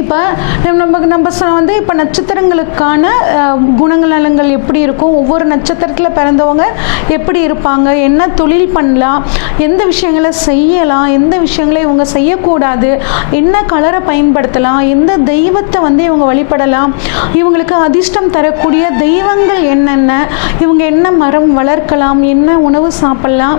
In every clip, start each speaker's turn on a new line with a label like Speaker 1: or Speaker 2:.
Speaker 1: இப்போ நமக்கு நம்ம வந்து இப்போ நட்சத்திரங்களுக்கான குணங்கள் நலங்கள் எப்படி இருக்கும்? ஒவ்வொரு நட்சத்திரத்தில் பிறந்தவங்க எப்படி இருப்பாங்க? என்ன தொழில் பண்ணலாம்? எந்த விஷயங்களை செய்யலாம்? எந்த விஷயங்களை இவங்க செய்யக்கூடாது? என்ன கலரை பயன்படுத்தலாம்? எந்த தெய்வத்தை வந்து இவங்க வழிபடலாம்? இவங்களுக்கு அதிர்ஷ்டம் தரக்கூடிய தெய்வங்கள் என்னென்ன? இவங்க என்ன மரம் வளர்க்கலாம்? என்ன உணவு சாப்பிடலாம்?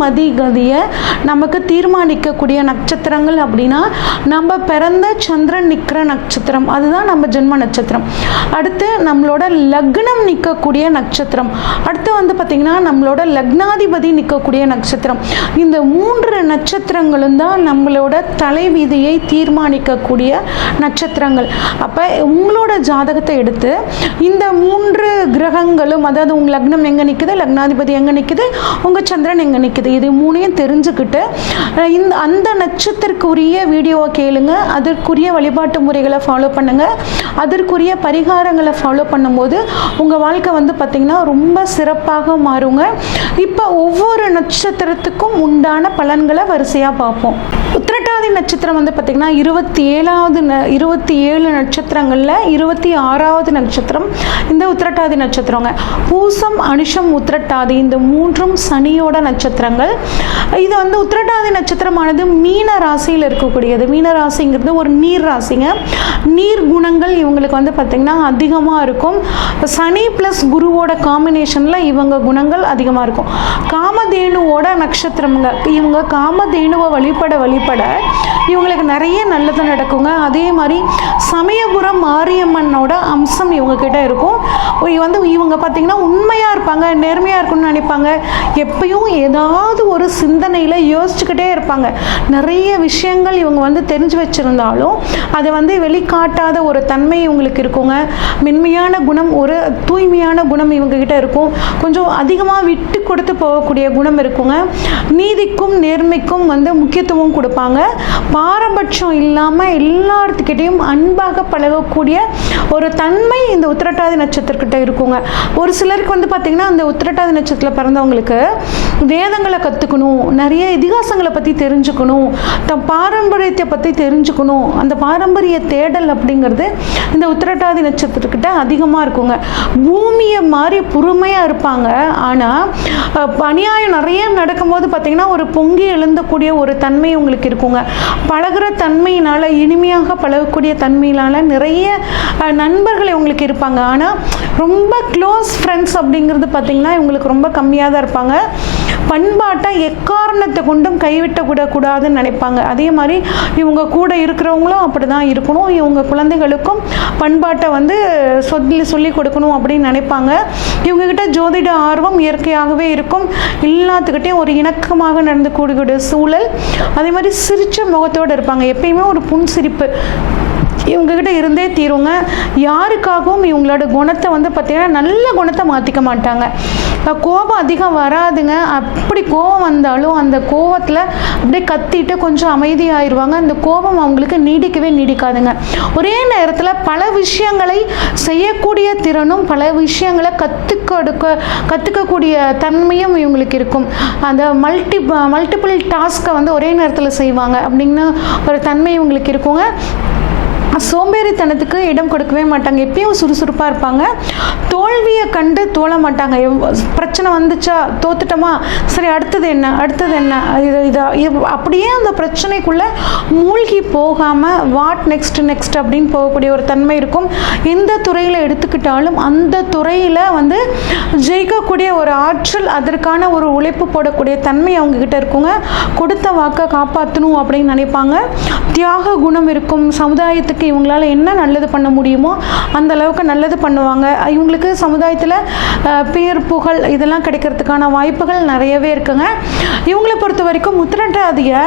Speaker 1: மதி கதியை நமக்கு தீர்மானிக்கக்கூடிய நட்சத்திரங்கள் அப்படின்னா நம்ம பிறந்த சந்திரன் நிற்கிற நட்சத்திரம். அதுதான் நம்ம ஜென்ம நட்சத்திரம். அடுத்து நம்மளோட லக்னம் நிற்கக்கூடிய நட்சத்திரம். அடுத்து வந்து பார்த்திங்கன்னா நம்மளோட லக்னாதிபதி நிற்கக்கூடிய நட்சத்திரம். இந்த மூன்று நட்சத்திரங்களும் தான் நம்மளோட தலைவிதியை தீர்மானிக்கக்கூடிய நட்சத்திரங்கள். அப்போ உங்களோட ஜாதகத்தை எடுத்து இந்த மூன்று கிரகங்களும் அதாவது உங்கள் லக்னம் எங்கே நிற்குது லக்னாதிபதி எங்கே நிற்குது உங்கள் சந்திரன் எங்கே நிற்குது. இது மூணையும் தெரிஞ்சுக்கிட்டு இந்த அந்த நட்சத்திரக்குரிய வீடியோவை கேளுங்க. அதற்குரிய வழிபாட்டு முறைகளை ஃபாலோ பண்ணுங்க. அதற்குரிய பரிகாரங்களை ஃபாலோ பண்ணும்போது உங்கள் வாழ்க்கை வந்து பார்த்திங்கன்னா ரொம்ப சிறப்பாக மாறுங்க. இப்போ ஒவ்வொரு நட்சத்திரத்துக்கும் உண்டான பலன்களை வரிசையாக பார்ப்போம். உத்திரட்டாதி நட்சத்திரம் வந்து பார்த்திங்கன்னா இருபத்தி ஏழாவது ந இருபத்தி ஏழு நட்சத்திரங்களில் இருபத்தி ஆறாவது நட்சத்திரம் இந்த உத்திரட்டாதி நட்சத்திரங்க. பூசம் அனுஷம் உத்திரட்டாதி இந்த மூன்றும் சனியோட நட்சத்திரங்கள். இது வந்து உத்திரட்டாதி நட்சத்திரமானது மீன ராசியில் இருக்கக்கூடியது. மீன ராசிங்கிறது ஒரு நீர் ராசிங்க. நீர் குணங்கள் இவங்களுக்கு வந்து பார்த்திங்கன்னா அதிகமாக இருக்கும். சனி ப்ளஸ் குருவோட காம்பினேஷனில் இவங்க குணங்கள் அதிகமாக இருக்கும். காமதேனுவோட நட்சத்திரம்ங்க. இவங்க காமதேனுவை வழிபட வழிபட Yeah! இவங்களுக்கு நிறைய நல்லது நடக்குங்க. அதே மாதிரி சமயபுரம் மாரியம்மனோட அம்சம் இவங்க கிட்ட இருக்கும் வந்து இவங்க பார்த்தீங்கன்னா உண்மையாக இருப்பாங்க நேர்மையாக இருக்கும்னு நினைப்பாங்க. எப்பயும் ஏதாவது ஒரு சிந்தனையில் யோசிச்சுக்கிட்டே இருப்பாங்க. நிறைய விஷயங்கள் இவங்க வந்து தெரிஞ்சு வச்சுருந்தாலும் அதை வந்து வெளிக்காட்டாத ஒரு தன்மை இவங்களுக்கு இருக்குங்க. மென்மையான குணம் ஒரு தூய்மையான குணம் இவங்கக்கிட்ட இருக்கும். கொஞ்சம் அதிகமாக விட்டு கொடுத்து போகக்கூடிய குணம் இருக்குங்க. நீதிக்கும் நேர்மைக்கும் வந்து முக்கியத்துவம் கொடுப்பாங்க. பாரபட்சம் இல்லாமல் எல்லாத்துக்கிட்டையும் அன்பாக பழகக்கூடிய ஒரு தன்மை இந்த உத்திரட்டாதி நட்சத்திரக்கிட்ட இருக்குங்க. ஒரு சிலருக்கு வந்து பார்த்திங்கன்னா அந்த உத்திரட்டாதி நட்சத்திரத்தில் பிறந்தவங்களுக்கு வேதங்களை கற்றுக்கணும் நிறைய இதிகாசங்களை பற்றி தெரிஞ்சுக்கணும் தம் பாரம்பரியத்தை பற்றி தெரிஞ்சுக்கணும். அந்த பாரம்பரிய தேடல் அப்படிங்கிறது இந்த உத்திரட்டாதி நட்சத்திரக்கிட்ட அதிகமாக இருக்குங்க. பூமியை மாதிரி பொறுமையாக இருப்பாங்க. ஆனால் அநியாயம் நிறைய நடக்கும்போது பார்த்திங்கன்னா ஒரு பொங்கி எழுந்தக்கூடிய ஒரு தன்மை உங்களுக்கு இருக்குங்க. பழகுற தன்மையினால் இனிமையாக பழகக்கூடிய தன்மையினால் நிறைய நண்பர்கள் இவங்களுக்கு இருப்பாங்க. ஆனால் ரொம்ப க்ளோஸ் ஃப்ரெண்ட்ஸ் அப்படிங்கிறது பார்த்திங்கன்னா இவங்களுக்கு ரொம்ப கம்மியாக தான் இருப்பாங்க. பண்பாட்டை எக்காரணத்தை கொண்டும் கைவிட்டக்கூடக்கூடாதுன்னு நினைப்பாங்க. அதே மாதிரி இவங்க கூட இருக்கிறவங்களும் அப்படி தான் இருக்கணும். இவங்க குழந்தைகளுக்கும் பண்பாட்டை வந்து சொல்லி சொல்லி கொடுக்கணும் அப்படின்னு நினைப்பாங்க. இவங்ககிட்ட ஜோதிட ஆர்வம் இயற்கையாகவே இருக்கும். எல்லாத்துக்கிட்டையும் ஒரு இணக்கமாக நடந்து கூடிய சூழல். அதே மாதிரி சிரிச்ச முகத்தோடு இருப்பாங்க. எப்பயுமே ஒரு புன்சிரிப்பு. இவங்ககிட்ட இருந்தே தீருங்க. யாருக்காகவும் இவங்களோட குணத்தை வந்து பார்த்திங்கன்னா நல்ல குணத்தை மாற்றிக்க மாட்டாங்க. கோபம் அதிகம் வராதுங்க. அப்படி கோபம் வந்தாலும் அந்த கோபத்தில் அப்படியே கத்திட்டு கொஞ்சம் அமைதியாயிருவாங்க. அந்த கோபம் அவங்களுக்கு நீடிக்கவே நீடிக்காதுங்க. ஒரே நேரத்தில் பல விஷயங்களை செய்யக்கூடிய திறனும் பல விஷயங்களை கற்றுக்க கற்றுக்கக்கூடிய தன்மையும் இவங்களுக்கு இருக்கும். அந்த மல்டி மல்டிபிள் டாஸ்க்கை வந்து ஒரே நேரத்தில் செய்வாங்க. அப்படின்னு ஒரு தன்மை இவங்களுக்கு இருக்குங்க. சோம்பேறித்தனத்துக்கு இடம் கொடுக்கவே மாட்டாங்க. எப்பயும் சுறுசுறுப்பாக இருப்பாங்க. தோல்வியை கண்டு தோழ மாட்டாங்க. பிரச்சனை வந்துச்சா தோத்துட்டோமா? சரி அடுத்தது என்ன? அடுத்தது என்ன? இது இது அப்படியே அந்த பிரச்சனைக்குள்ளே மூழ்கி போகாமல் வாட் நெக்ஸ்ட் நெக்ஸ்ட் அப்படின்னு போகக்கூடிய ஒரு தன்மை இருக்கும். எந்த துறையில் எடுத்துக்கிட்டாலும் அந்த துறையில் வந்து ஜெயிக்கக்கூடிய ஒரு ஆற்றல் அதற்கான ஒரு உழைப்பு போடக்கூடிய தன்மை அவங்கக்கிட்ட இருக்குங்க. கொடுத்த வாக்கை காப்பாற்றணும் அப்படின்னு நினைப்பாங்க. தியாக குணம் இருக்கும். சமுதாயத்துக்கு இவங்களால என்ன நல்லது பண்ண முடியுமோ அந்த அளவுக்கு நல்லது பண்ணுவாங்க. இவங்களுக்கு சமுதாயத்தில் பேர் புகழ் இதெல்லாம் கிடைக்கிறதுக்கான வாய்ப்புகள் நிறையவே இருக்குங்க. இவங்களை பொறுத்த வரைக்கும் முத்திரட்டாதிய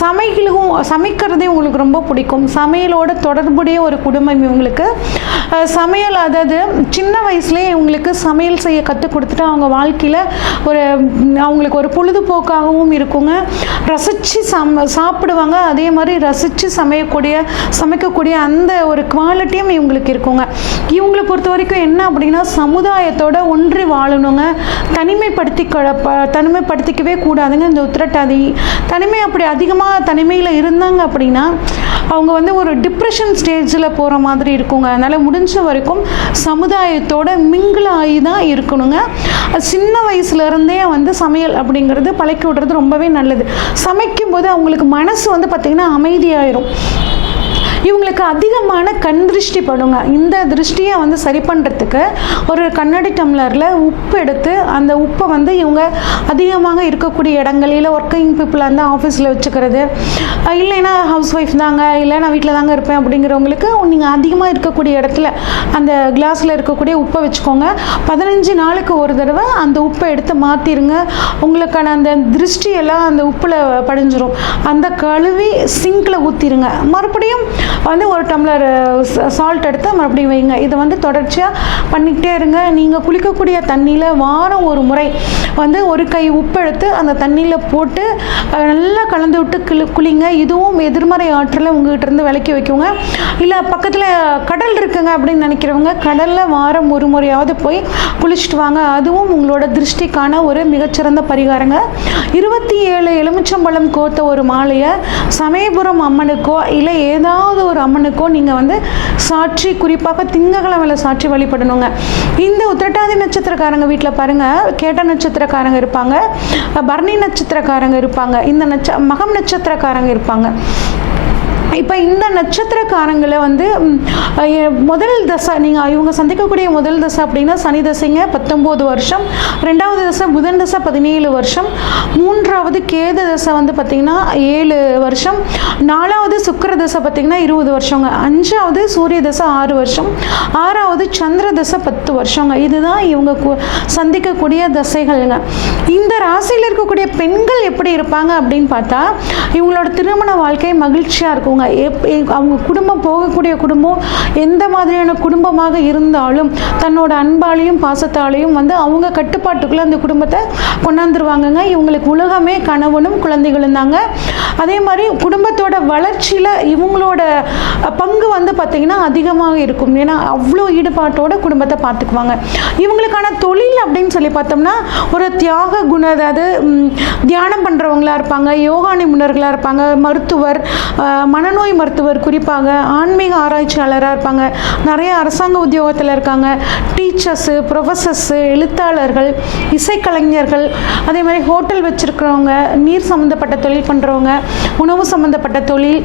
Speaker 1: சமையலும் சமைக்கிறதே இவங்களுக்கு ரொம்ப பிடிக்கும். சமையலோட தொடர்புடைய ஒரு குடும்பம் இவங்களுக்கு. சமையல் அதாவது சின்ன வயசுலேயே இவங்களுக்கு சமையல் செய்ய கற்றுக் கொடுத்துட்டு அவங்க வாழ்க்கையில் ஒரு அவங்களுக்கு ஒரு பொழுதுபோக்காகவும் இருக்குங்க. ரசித்து சம் சாப்பிடுவாங்க. அதே மாதிரி ரசித்து சமையக்கூடிய சமைக்கக்கூடிய அந்த ஒரு குவாலிட்டியும் இவங்களுக்கு இருக்குங்க. இவங்களை பொறுத்த வரைக்கும் என்ன அப்படின்னா சமுதாயத்தோட ஒன்றி வாழணுங்க. தனிமைப்படுத்தி தனிமைப்படுத்திக்கவே கூடாதுங்க இந்த உத்திரட்டாதி. தனிமை அப்படி அதிகமாக தனிமையில் இருந்தாங்க அப்படின்னா அவங்க வந்து ஒரு டிப்ரெஷன் ஸ்டேஜில் போகிற மாதிரி இருக்குங்க. அதனால் முடிஞ்ச வரைக்கும் சமுதாயத்தோட மிங்கிள் ஆகி தான் இருக்கணுங்க. அது சின்ன வயசுலேருந்தே வந்து சமையல் அப்படிங்கிறது பழக்கி விடுறது ரொம்பவே நல்லது. சமைக்கும்போது அவங்களுக்கு மனசு வந்து பார்த்திங்கன்னா அமைதியாயிரும். you உங்களுக்கு அதிகமான கண் திருஷ்டி படுங்க. இந்த திருஷ்டியை வந்து சரி பண்ணுறதுக்கு ஒரு கண்ணாடி டம்ளரில் உப்பு எடுத்து அந்த உப்பை வந்து இவங்க அதிகமாக இருக்கக்கூடிய இடங்கள் இல்லை ஒர்க்கிங் பீப்புளாக இருந்தால் ஆஃபீஸில் வச்சுக்கிறது. இல்லைன்னா ஹவுஸ் ஒய்ஃப் தாங்க இல்லை நான் வீட்டில் தாங்க இருப்பேன் அப்படிங்கிறவங்களுக்கு நீங்கள் அதிகமாக இருக்கக்கூடிய இடத்துல அந்த கிளாஸில் இருக்கக்கூடிய உப்பை வச்சுக்கோங்க. பதினஞ்சு நாளுக்கு ஒரு தடவை அந்த உப்பை எடுத்து மாற்றிடுங்க உங்களுக்கான அந்த திருஷ்டியெல்லாம் அந்த உப்பில் படிஞ்சிடும் அந்த கழுவி சிங்கில் ஊற்றிருங்க மறுபடியும் வந்து ஒரு டம்ளர் சால்ட் எடுத்து மறுபடியும் வைங்க. இதை வந்து தொடர்ச்சியாக பண்ணிக்கிட்டே இருங்க. நீங்கள் குளிக்கக்கூடிய தண்ணியில் வாரம் ஒரு முறை வந்து ஒரு கை உப்பு எடுத்து அந்த தண்ணியில் போட்டு நல்லா கலந்து விட்டு கிளி குளிங்க. இதுவும் எதிர்மறை ஆற்றலை உங்ககிட்ட இருந்து விலக்கி வைக்குங்க. இல்லை பக்கத்தில் கடல் இருக்குங்க அப்படின்னு நினைக்கிறவங்க கடலில் வாரம் ஒரு முறையாவது போய் குளிச்சுட்டு வாங்க. அதுவும் உங்களோட திருஷ்டிக்கான ஒரு மிகச்சிறந்த பரிகாரங்க. இருபத்தி ஏழு எலுமிச்சம்பழம் கோர்த்த ஒரு மாலையை சமயபுரம் அம்மனுக்கோ இல்லை ஏதாவது ஒரு அம்மனுக்கோ நீங்கள் வந்து சாட்சி குறிப்பாக திங்கக்கிழமையில் சாட்சி வழிபடணுங்க. இந்த உத்திரட்டாதி நட்சத்திரக்காரங்க வீட்டில் பாருங்கள் கேட்ட நட்சத்திரக்காரங்க இருப்பாங்க பரணி நட்சத்திரக்காரங்க இருப்பாங்க இந்த நட்ச மகம் நட்சத்திரக்காரங்க இருப்பாங்க. இப்போ இந்த நட்சத்திரக்காரங்களை வந்து முதல் தசை நீங்கள் இவங்க சந்திக்கக்கூடிய முதல் தசை அப்படின்னா சனி தசைங்க பத்தொம்போது வருஷம். ரெண்டாவது தசை புதன் தசை பதினேழு வருஷம். மூன்றாவது கேது தசை வந்து பார்த்திங்கன்னா ஏழு வருஷம். நாலாவது சுக்கர தசை பார்த்திங்கன்னா இருபது வருஷங்க. அஞ்சாவது சூரிய தசை ஆறு வருஷம். ஆறாவது சந்திர தசை பத்து வருஷங்க. இதுதான் இவங்க கு- சந்திக்கக்கூடிய தசைகள்ங்க. இந்த ராசியில் இருக்கக்கூடிய பெண்கள் எப்படி இருப்பாங்க அப்படின்னு பார்த்தா இவங்களோட திருமண வாழ்க்கை மகிழ்ச்சியாக இருக்குங்க எப் அவங்க குடும்பம் போகக்கூடிய குடும்பம் எந்த மாதிரியான குடும்பமாக இருந்தாலும் தன்னோட அன்பாலையும் பாசத்தாலையும் வந்து அவங்க கட்டுப்பாட்டுக்குள்ளே அந்த குடும்பத்தை கொண்டாந்துருவாங்கங்க. இவங்களுக்கு உலகமே கணவனும் குழந்தைகளும் தாங்க. அதே மாதிரி குடும்பத்தோட வளர்ச்சியில் இவங்களோட பங்கு வந்து பார்த்திங்கன்னா அதிகமாக இருக்கும். ஏன்னா அவ்வளோ ஈடுபாட்டோட குடும்பத்தை பார்த்துக்குவாங்க. இவங்களுக்கான தொழில் அப்படின்னு சொல்லி பார்த்தோம்னா ஒரு தியாக குண அதாவது தியானம் பண்ணுறவங்களா இருப்பாங்க யோகா நிபுணர்களாக இருப்பாங்க மருத்துவர் மன மனநோய் மருத்துவர் குறிப்பாக ஆன்மீக ஆராய்ச்சியாளராக இருப்பாங்க. நிறைய அரசாங்க உத்தியோகத்தில் இருக்காங்க. டீச்சர்ஸு ப்ரொஃபஸர்ஸு எழுத்தாளர்கள் இசைக்கலைஞர்கள் அதே மாதிரி ஹோட்டல் வச்சுருக்கிறவங்க நீர் சம்மந்தப்பட்ட தொழில் பண்ணுறவங்க உணவு சம்மந்தப்பட்ட தொழில்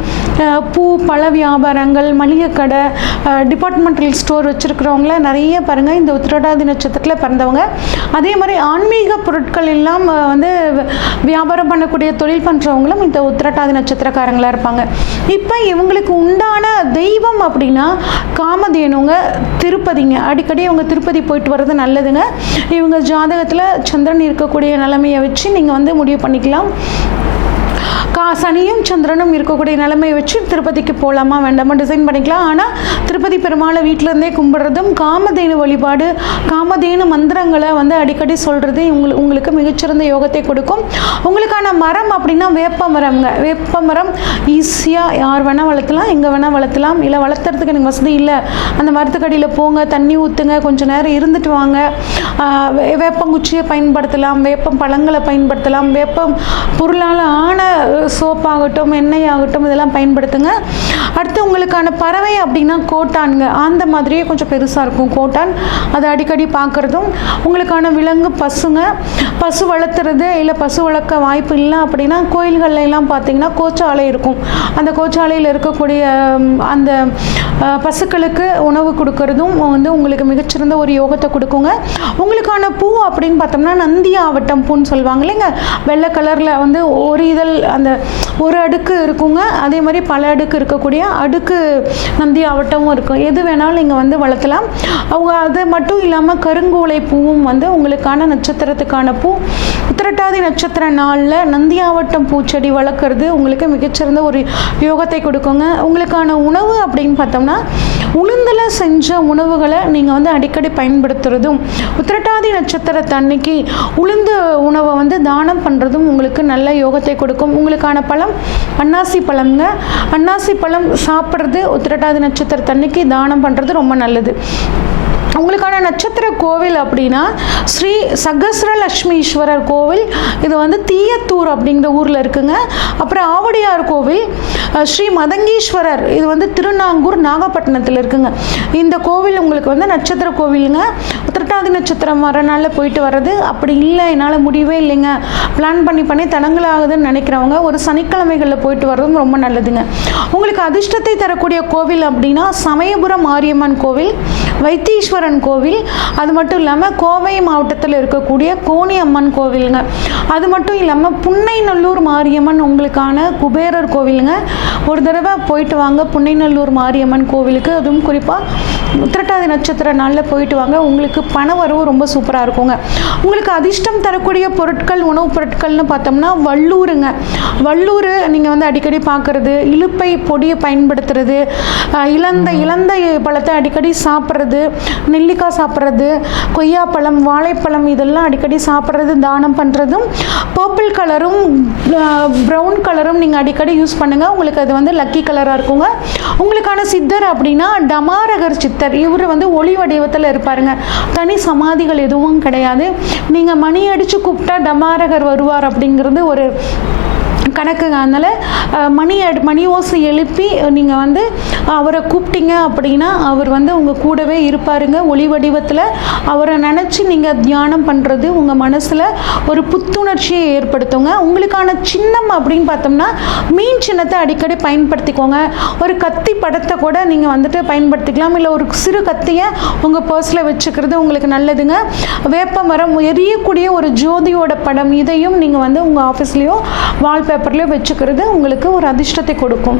Speaker 1: பூ பழ வியாபாரங்கள் மளிகை கடை டிபார்ட்மெண்டல் ஸ்டோர் வச்சுருக்கிறவங்கள நிறைய பாருங்கள் இந்த உத்திரடாதி நட்சத்திரத்தில் பிறந்தவங்க. அதே மாதிரி ஆன்மீக பொருட்கள் எல்லாம் வந்து வியாபாரம் பண்ணக்கூடிய தொழில் பண்ணுறவங்களும் இந்த உத்திரட்டாதி நட்சத்திரக்காரங்களாக இருப்பாங்க. இப்போ இவங்களுக்கு உண்டான தெய்வம் அப்படின்னா காமதேனுங்க திருப்பதிங்க. அடிக்கடி இவங்க திருப்பதி போயிட்டு வர்றது நல்லதுங்க. இவங்க ஜாதகத்தில் சந்திரன் இருக்கக்கூடிய நிலைமையை வச்சு நீங்கள் வந்து முடிவு பண்ணிக்கலாம். கா சனியும் சந்திரனும் இருக்கக்கூடிய நிலைமை வச்சு திருப்பதிக்கு போகலாமா வேண்டாமா டிசைன் பண்ணிக்கலாம். ஆனால் திருப்பதி பெருமாளை வீட்டிலேருந்தே கும்பிட்றதும் காமதேனு வழிபாடு காமதேனு மந்திரங்களை வந்து அடிக்கடி சொல்கிறது உங்களுக்கு உங்களுக்கு மிகச்சிறந்த யோகத்தை கொடுக்கும். உங்களுக்கான மரம் அப்படின்னா வேப்ப மரம்ங்க வேப்ப மரம் ஈஸியாக யார் வேணால் வளர்த்தலாம் எங்கே வேணால் வளர்த்தலாம். இல்லை வளர்த்துறதுக்கு எனக்கு வசதி இல்லை. அந்த மரத்துக்கடியில் போங்க தண்ணி ஊற்றுங்க கொஞ்சம் நேரம் இருந்துட்டு வாங்க. வே- வேப்பங்குச்சியை பயன்படுத்தலாம் வேப்பம் பழங்களை பயன்படுத்தலாம். வேப்பம் பொருளால் ஆன சோப் ஆகட்டும் எண்ணெய் ஆகட்டும் இதெல்லாம் பயன்படுத்துங்க. அடுத்து உங்களுக்கான பறவை அப்படின்னா கோட்டானுங்க. அந்த மாதிரியே கொஞ்சம் பெருசாக இருக்கும் கோட்டான். அதை அடிக்கடி பார்க்குறதும் உங்களுக்கான விலங்கு பசுங்க. பசு வளர்த்துறது இல்லை பசு வளர்க்க வாய்ப்பு இல்லை அப்படின்னா கோயில்கள்ல எல்லாம் பார்த்தீங்கன்னா கோச்சாலை இருக்கும். அந்த கோச்சாலையில் இருக்கக்கூடிய அந்த பசுக்களுக்கு உணவு கொடுக்கறதும் வந்து உங்களுக்கு மிகச்சிறந்த ஒரு யோகத்தை கொடுக்குங்க. உங்களுக்கான பூ அப்படின்னு பார்த்தோம்னா நந்தி ஆவட்டம் பூன்னு சொல்லுவாங்க இல்லைங்க. வெள்ளை கலரில் வந்து ஒரு இதழ் அந்த ஒரு அடுக்கு இருக்குங்க. அதே மாதிரி பல அடுக்கு இருக்கக்கூடிய அடுக்கு நந்தி ஆவட்டமும் இருக்கும். எது வேணாலும் நீங்கள் வந்து வளர்த்தலாம். அவங்க அது மட்டும் இல்லாமல் கருங்கோலை பூவும் வந்து உங்களுக்கான நட்சத்திரத்துக்கான பூ. உத்திரட்டாதி நட்சத்திர நாளில் நந்தி ஆவட்டம் பூச்செடி வளர்க்குறது உங்களுக்கு மிகச்சிறந்த ஒரு யோகத்தை கொடுக்குங்க. உங்களுக்கான உணவு அப்படின்னு பார்த்தோம்னா உளுந்தில் செஞ்ச உணவுகளை நீங்கள் வந்து அடிக்கடி பயன்படுத்துறதும் உத்திரட்டாதி நட்சத்திரத்தன்னைக்கு உளுந்து உணவை வந்து தானம் பண்ணுறதும் உங்களுக்கு நல்ல யோகத்தை கொடுக்கும். உங்களுக்கு உங்களுக்கான பழம் அன்னாசி பழம்ங்க அன்னாசி பழம் சாப்பிட்றது உத்திரட்டாதி நட்சத்திரத்தன்னைக்கு தானம் பண்ணுறது ரொம்ப நல்லது. உங்களுக்கான நட்சத்திர கோவில் அப்படின்னா ஸ்ரீ சகசிரலட்சுமீஸ்வரர் கோவில். இது வந்து தீயத்தூர் அப்படிங்கிற ஊரில் இருக்குங்க. அப்புறம் ஆவடியார் கோவில் ஸ்ரீ மதங்கீஸ்வரர் இது வந்து திருநாங்கூர் நாகப்பட்டினத்தில் இருக்குங்க. இந்த கோவில் உங்களுக்கு வந்து நட்சத்திர கோவிலுங்க. திருட்டாதி நட்சத்திரம் வர நாளில் போயிட்டு வர்றது. அப்படி இல்லை என்னால் முடியவே இல்லைங்க. பிளான் பண்ணி பண்ணி தடங்களாகுதுன்னு நினைக்கிறவங்க ஒரு சனிக்கிழமைகளில் போயிட்டு வர்றதும் ரொம்ப நல்லதுங்க. உங்களுக்கு அதிர்ஷ்டத்தை தரக்கூடிய கோவில் அப்படின்னா சமயபுரம் மாரியம்மன் கோவில். வைத்தீஸ்வரன் கோவில். அது மட்டும் இல்லாமல் கோவை மாவட்டத்தில் இருக்கக்கூடிய கோணி அம்மன் கோவிலுங்க. அது மட்டும் இல்லாமல் புன்னைநல்லூர் மாரியம்மன் உங்களுக்கான குபேரர் கோவிலுங்க. ஒரு தடவை போயிட்டு வாங்க. புன்னைநல்லூர் மாரியம்மன் கோவிலுக்கு. அதுவும் குறிப்பாக திரட்டாதி நட்சத்திர நாளில் போயிட்டு வாங்க. உங்களுக்கு பண வரவு ரொம்ப சூப்பராக இருக்குங்க. உங்களுக்கு அதிர்ஷ்டம் தரக்கூடிய பொருட்கள் உணவுப் பொருட்கள்னு பார்த்தோம்னா வள்ளூருங்க. வள்ளூர் நீங்கள் வந்து அடிக்கடி பார்க்குறது இலுப்பை பொடியை பயன்படுத்துறது இழந்த இழந்த பழத்தை அடிக்கடி சாப்பிட்றது நெல்லிக்காய் சாப்பிட்றது கொய்யாப்பழம் வாழைப்பழம் இதெல்லாம் அடிக்கடி சாப்பிட்றது தானம் பண்ணுறதும் பர்பிள் கலரும் ப்ரௌன் கலரும் நீங்கள் அடிக்கடி யூஸ் பண்ணுங்கள் உங்களுக்கு அது வந்து லக்கி கலராக இருக்குங்க. உங்களுக்கான சித்தர் அப்படின்னா டமாரகர் சித்தர். இவர் வந்து ஒளி வடிவத்தில் இருப்பாருங்க. தனி சமாதிகள் எதுவும் கிடையாது. நீங்கள் மணி அடித்து கூப்பிட்டா டமாரகர் வருவார் அப்படிங்கிறது ஒரு கணக்குங்க அதனால் மணி மணி ஓசை எழுப்பி நீங்கள் வந்து அவரை கூப்பிட்டீங்க அப்படின்னா அவர் வந்து உங்கள் கூடவே இருப்பாருங்க. ஒளி வடிவத்தில் அவரை நினச்சி நீங்கள் தியானம் பண்ணுறது உங்கள் மனசில் ஒரு புத்துணர்ச்சியை ஏற்படுத்துங்க. உங்களுக்கான சின்னம் அப்படின்னு பார்த்தோம்னா மீன் சின்னத்தை அடிக்கடி பயன்படுத்திக்கோங்க. ஒரு கத்தி படத்தை கூட நீங்கள் வந்துட்டு பயன்படுத்திக்கலாம். இல்லை ஒரு சிறு கத்தியை உங்கள் பர்ஸில் வச்சுக்கிறது உங்களுக்கு நல்லதுங்க. வேப்ப மரம் எரியக்கூடிய ஒரு ஜோதியோட படம் இதையும் நீங்கள் வந்து உங்கள் ஆஃபீஸ்லேயோ வால்பேப்பர்லேயோ வச்சுக்கிறது உங்களுக்கு ஒரு அதிர்ஷ்டத்தை கொடுக்கும்.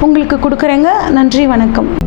Speaker 1: உங்களுக்கு கொடுக்குறேங்க. நன்றி வணக்கம்.